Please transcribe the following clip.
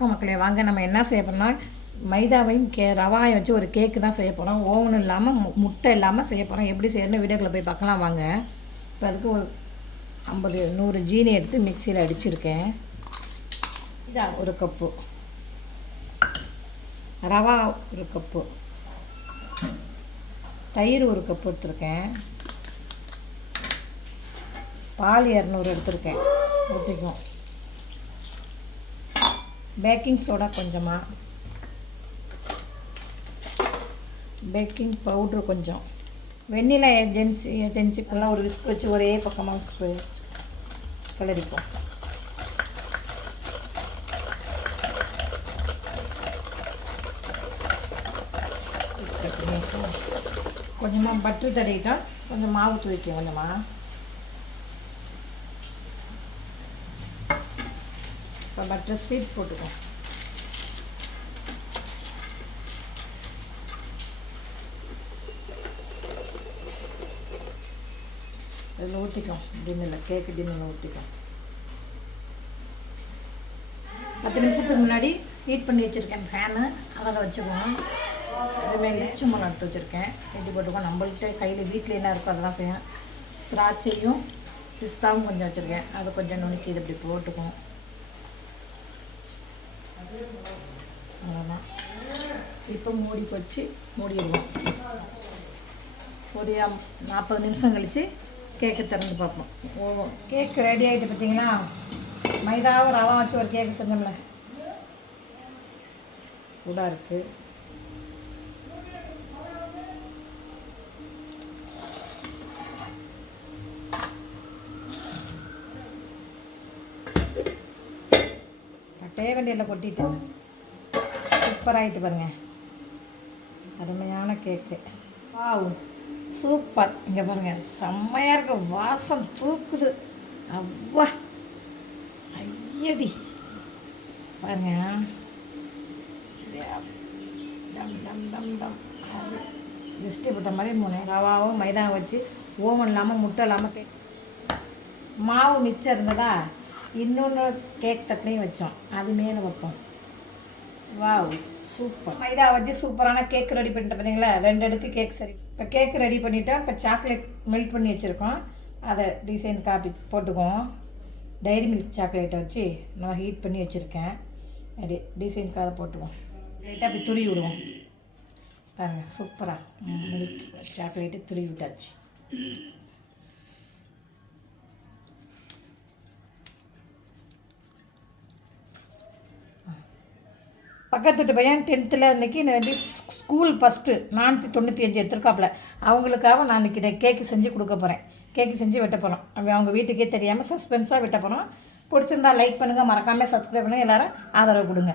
வணக்கம் மக்களே, வாங்க நம்ம என்ன செய்ய போகிறோம்னா மைதாவையும் ரவாயை வச்சு ஒரு கேக்கு தான் செய்ய போகிறோம். ஓவன் இல்லாமல் முட்டை இல்லாமல் செய்ய போகிறோம். எப்படி செய்யணும்னு வீடியோக்குள்ளே போய் பார்க்கலாம் வாங்க. இப்போ அதுக்கு ஒரு 100 ஜீனி எடுத்து மிக்சியில் அடிச்சிருக்கேன். இதான் ஒரு கப்பு ரவா, ஒரு கப்பு தயிர், ஒரு கப்பு எடுத்துருக்கேன். பால் 200 எடுத்துருக்கேன், ஊற்றிக்கும். பேக்கிங் சோடா கொஞ்சமாக, பேக்கிங் பவுட்ரு கொஞ்சம், வெண்ணிலா எசென்ஸுக்கெல்லாம் ஒரு விஸ்க் வச்சு ஒரே பக்கமாக விஸ்க் கிளறிப்போம். கொஞ்சமாக பட்டர் தடவிட்டோம், கொஞ்சம் மாவு தூக்கி கொஞ்சமாக. இப்போ பட்டர் சீட் போட்டுக்கோம். இதில் ஊற்றிக்கும், டின்னில் கேக்கு டின்னில் ஊற்றிக்கும். 10 நிமிஷத்துக்கு முன்னாடி ஹீட் பண்ணி வச்சுருக்கேன் ஃபேனு, அதில் வச்சுக்குவோம். அதுமாதிரி லிச்சு மலம் எடுத்து வச்சுருக்கேன், வெட்டி போட்டுக்கோம். நம்மள்கிட்ட கையில் வீட்டில் என்ன இருக்கோ அதெல்லாம் செய்யணும். திராட்சையும் பிஸ்தாவும் கொஞ்சம் வச்சுருக்கேன், அதை கொஞ்சம் நுணுக்கி இது இப்படி போட்டுக்குவோம். அவ்வளோதான். இப்போ மூடி வச்சு மூடிடுவோம். ஒரு 40 நிமிஷம் கழித்து கேக்கு திறந்து பார்ப்போம். கேக்கு ரெடி ஆகிட்டு பார்த்தீங்களா? மைதாவும் ரவா வச்சு ஒரு கேக்கு செஞ்சோம்ல, சூடாக இருக்குது. கட்டையே வண்டியில் கொட்டிட்டேன். சூப்பராகிட்டு பாருங்கள், அருமையான கேக்கு. Wow, super. இங்கே பாருங்கள், செம்மையாக இருக்க, வாசம் தூக்குது. அவ்வா, ஐயடி பாருங்க. டம் டம் டம் டம் திருஷ்டி போட்ட மாதிரி 3 ரவாவும் மைதாவும் வச்சு ஓவன் இல்லாமல் முட்டை இல்லாமல் கேக். மாவு மிச்சம் இருந்ததா, இன்னொன்று கேக் தட்லையும் வச்சோம், அது மேலே வைப்போம். Wow, super. மைதா வச்சு சூப்பரான கேக் ரெடி பண்ணிட்டு பார்த்தீங்களா? 2 அடுக்கு கேக். சரி, இப்போ கேக் ரெடி பண்ணிவிட்டோம். இப்போ சாக்லேட் மெல்ட் பண்ணி வச்சுருக்கோம், அதை டிசைன் காப்பி போட்டுக்குவோம். டைரி மில்க் சாக்லேட்டை வச்சு நான் ஹீட் பண்ணி வச்சுருக்கேன், அப்படி டிசைனுக்காக போட்டுக்குவோம். லைட்டாக அப்படி துருவி விடுவோம். பாருங்கள், சூப்பராக மில்க் சாக்லேட்டு துருவி விட்டாச்சு. பக்கத்து பையன் 10th அன்றைக்கி வந்து ஸ்கூல் ஃபஸ்ட்டு 495 எடுத்துருக்காப்புல. அவங்களுக்காக நான் இன்றைக்கி கேக்கு செஞ்சு கொடுக்க போகிறேன். கேக்கு செஞ்சு வெட்ட போகிறோம். அவங்க வீட்டுக்கே தெரியாமல் சஸ்பென்ஸாக வெட்ட போகிறோம். பிடிச்சிருந்தா லைக் பண்ணுங்கள், மறக்காமல் சப்ஸ்கிரைப் பண்ணுங்கள், எல்லோரும் ஆதரவு கொடுங்க.